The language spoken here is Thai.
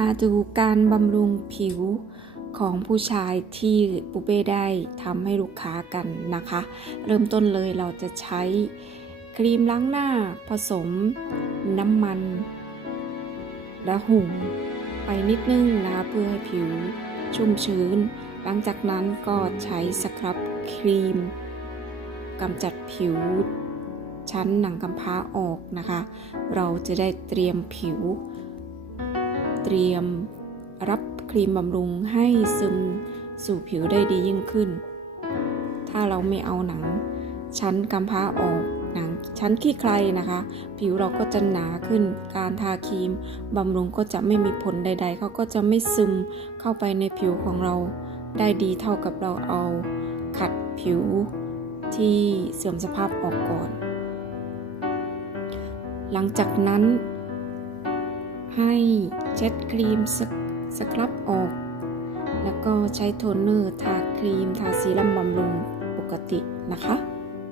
มาดูการบำรุงผิวของผู้ชายที่ปุเป้ได้ทำให้ลูกค้ากันนะคะ เริ่มต้นเลยเราจะใช้ครีมล้างหน้าผสมน้ำมันระหุ่มไปนิดนึงนะเพื่อให้ผิวชุ่มชื้น หลังจากนั้นก็ใช้สครับครีมกำจัดผิวชั้นหนังกำพร้าออกนะคะ เราจะได้เตรียมผิว เตรียมรับครีมบำรุงให้ซึมสู่ผิวได้ดียิ่งขึ้น ถ้าเราไม่เอาหนัง ชั้นกำพร้าออกหนังชั้นขี้ใครนะคะ ผิวเราก็จะหนาขึ้น การทาครีมบำรุงก็จะไม่มีผลใด ๆ เขาก็จะไม่ซึมเข้าไปในผิวของเรา ได้ดีเท่ากับเราเอาขัดผิวที่เสื่อมสภาพออกก่อน หลังจากนั้น ให้เช็ดครีมสคสครับออก แล้วก็ใช้โทนเนอร์ทาครีมทาสีรำบำรุงปกตินะคะ